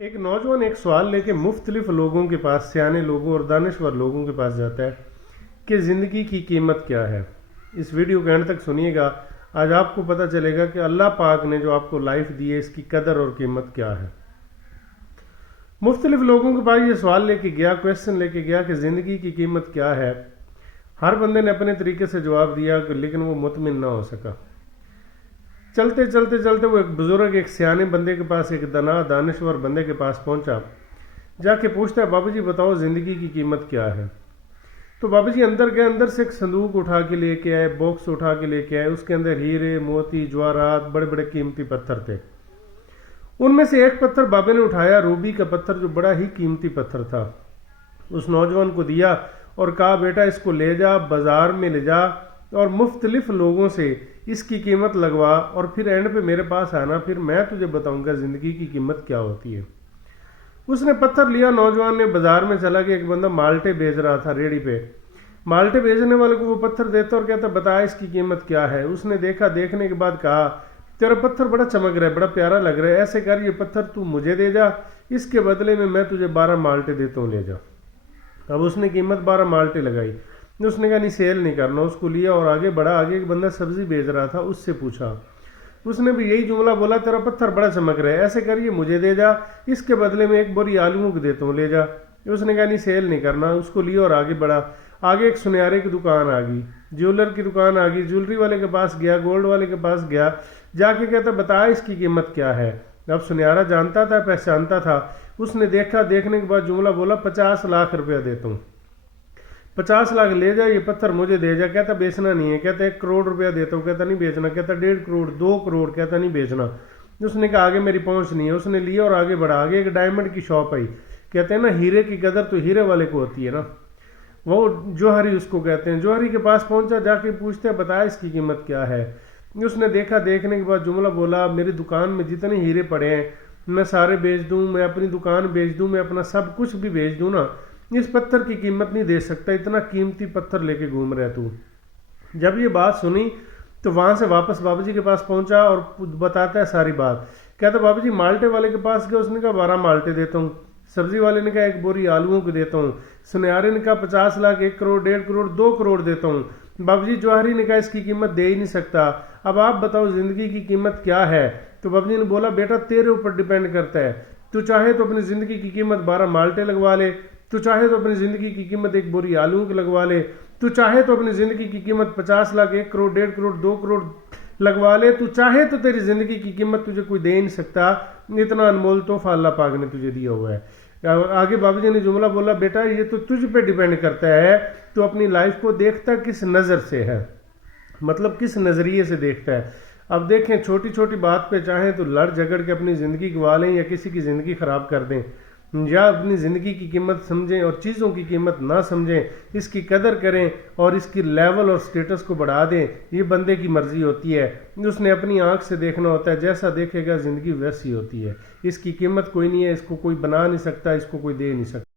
एक नौजवान एक सवाल लेके मुख्तलिफ लोगों के पास, सियाने लोगों और दानिश्वर लोगों के पास जाता है कि ज़िंदगी की कीमत क्या है। इस वीडियो के अंत तक सुनिएगा। आज आपको पता चलेगा कि अल्लाह पाक ने जो आपको लाइफ दी है इसकी कदर और कीमत क्या है। मुख्तलिफ लोगों के पास ये सवाल लेके गया, क्वेश्चन लेके गया कि ज़िंदगी की कीमत क्या है। हर बंदे ने अपने तरीके से जवाब दिया, लेकिन वो मुतमिन ना हो सका। चलते चलते चलते वो एक बुजुर्ग, एक सियाने बंदे के पास, एक दानिश्वर बंदे के पास पहुंचा। जाके पूछता है, बाबू जी बताओ ज़िंदगी की कीमत क्या है। तो बाबू जी अंदर गए, अंदर से एक संदूक उठा के लेके आए, बॉक्स उठा के लेके आए। उसके अंदर हीरे, मोती, जवाहरात, बड़े बड़े कीमती पत्थर थे। उनमें से एक पत्थर बाबे ने उठाया, रूबी का पत्थर, जो बड़ा ही कीमती पत्थर था। उस नौजवान को दिया और कहा, बेटा इसको ले जा, बाजार में ले जा और मुख्तलिफ लोगों से इसकी कीमत लगवा और फिर एंड पे मेरे पास आना, फिर मैं तुझे बताऊंगा जिंदगी की कीमत क्या होती है। उसने पत्थर लिया, नौजवान ने बाजार में चला गया। एक बंदा माल्टे बेच रहा था रेडी पे। माल्टे बेचने वाले को वो पत्थर देता और कहता, बता इसकी कीमत क्या है। उसने देखा, देखने के बाद कहा, तेरा पत्थर बड़ा चमक रहा है, बड़ा प्यारा लग रहा है, ऐसे कर ये पत्थर तू मुझे दे जा, इसके बदले में मैं तुझे 12 माल्टे देता हूँ, ले जा। अब उसने कीमत 12 माल्टे लगाई। उसने कहा नहीं, सेल नहीं करना। उसको लिया और आगे बढ़ा। आगे एक बंदा सब्जी बेच रहा था, उससे पूछा। उसने भी यही जुमला बोला, तेरा पत्थर बड़ा चमक रहा है, ऐसे करिए मुझे दे जा, इसके बदले में एक बोरी आलूओं को देता हूँ, ले जा। उसने कहा नहीं, सेल नहीं करना। उसको लिया और आगे बढ़ा। आगे एक सुनहरे की दुकान आ गई, ज्वेलर की दुकान आ गई। ज्वेलरी वाले के पास गया, गोल्ड वाले के पास गया। जाके कहता, बता इसकी कीमत क्या है। अब सुनहरा जानता था, पहचानता था। उसने देखा, देखने के बाद जुमला बोला, 50 लाख रुपया देता हूँ, 50 लाख ले जा, ये पत्थर मुझे दे जा। कहता बेचना नहीं है। कहता 1 करोड़ रुपया देता हूँ। कहता नहीं बेचना। कहता 1.5 करोड़, 2 करोड़। कहता नहीं बेचना। उसने कहा आगे मेरी पहुंच नहीं है। उसने लिया और आगे बढ़ा। आगे एक डायमंड की शॉप आई। कहते हैं ना, हीरे की कदर तो हीरे वाले को होती है ना, वो जौहरी उसको कहते हैं। जौहरी के पास पहुंचा, जाके पूछते हैं, बताया इसकी कीमत क्या है। उसने देखा, देखने के बाद जुमला बोला, मेरी दुकान में जितने हीरे पड़े हैं मैं सारे बेच दूं, मैं अपनी दुकान बेच दूं, मैं अपना सब कुछ भी बेच दूं ना, इस पत्थर की कीमत नहीं दे सकता, इतना कीमती पत्थर लेके घूम रहा है तू। जब ये बात सुनी तो वहां से वापस बाबू जी के पास पहुंचा और बताता है सारी बात। कहता बाबू जी माल्टे वाले के पास गया। उसने कहा 12 माल्टे देता हूँ। सब्जी वाले ने कहा 1 बोरी आलूओं को देता हूँ। सुनहरे ने कहा 50 लाख, 1 करोड़, 1.5 करोड़, 2 करोड़ देता हूँ। बाबू जी जौहरी ने कहा इसकी कीमत दे ही नहीं सकता। अब आप बताओ जिंदगी की कीमत क्या है। तो बाबू जी ने बोला, बेटा तेरे ऊपर डिपेंड करता है, तू चाहे तो अपनी जिंदगी की कीमत 12 माल्टे लगवा ले, तू चाहे तो अपनी जिंदगी की कीमत 1 बोरी आलू की लगवा ले, तू चाहे तो अपनी जिंदगी की कीमत 50 लाख, 1 करोड़, 1.5 करोड़, 2 करोड़ लगवा ले, तू चाहे तो तेरी जिंदगी की कीमत तुझे कोई दे नहीं सकता, इतना अनमोल तोहफा अल्लाह पाक ने तुझे दिया हुआ है। आगे बाबू जी ने जुमला बोला, बेटा ये तो तुझ पे डिपेंड करता है, तू अपनी लाइफ को देखता किस नजर से है, मतलब किस नजरिए से देखता है। अब देखें, छोटी छोटी बात पे चाहें तो लड़ झगड़ के अपनी जिंदगी गवा लें या किसी की जिंदगी खराब कर दें, या अपनी ज़िंदगी की कीमत समझें और चीज़ों की कीमत ना समझें, इसकी कदर करें और इसकी लेवल और स्टेटस को बढ़ा दें। ये बंदे की मर्जी होती है, उसने अपनी आंख से देखना होता है, जैसा देखेगा ज़िंदगी वैसी होती है। इसकी कीमत कोई नहीं है, इसको कोई बना नहीं सकता, इसको कोई दे नहीं सकता।